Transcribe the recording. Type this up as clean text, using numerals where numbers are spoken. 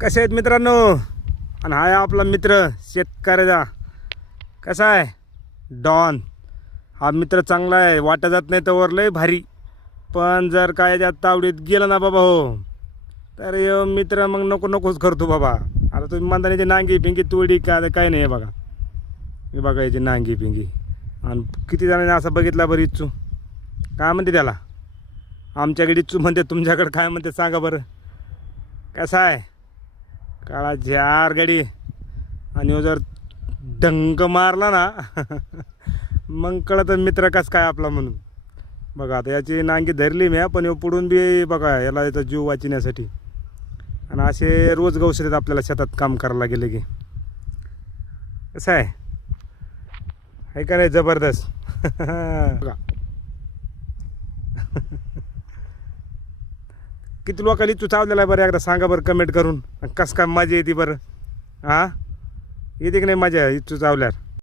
कसे आहेत मित्रांनो? आणि हा आहे आपला मित्र शेतकऱ्याचा. कसा आहे डॉन? हा मित्र चांगला आहे, वाटा जात नाही तर लय भारी. पण जर काय त्या तावडीत गेलं ना बाबा हो, तर ह्यो मित्र मग नको नकोच करतो बाबा. आता तुम्ही म्हणता नांगी पिंगी तोडी काय नाही. हे बघा, हे बघा याची नांगी पिंगी. आणि किती जणांनी असं बघितला बरं. इच्छू काय म्हणते त्याला? आमच्याकडे इच्छू म्हणते, तुमच्याकडे काय म्हणते सांगा बरं. कसा आहे काळा झार गाडी. आणि ह्यो जर डंक मारला ना मग कळत मित्र कस काय आपला म्हणून. बघा आता याची नांगी धरली मी, पण ह्यो पुढून बी बघा याला याचा जीव वाचण्यासाठी. आणि असे रोज गवसरीत आपल्याला शेतात काम करायला गेले की कसं आहे का नाही जबरदस्त. बघा किती लोकांनी इच्छू चावलेला आहे बरं, एकदा सांगा बरं कमेंट करून. कसं काय मजा येते बरं? हां येते की नाही मजा इच्छू चावल्यावर?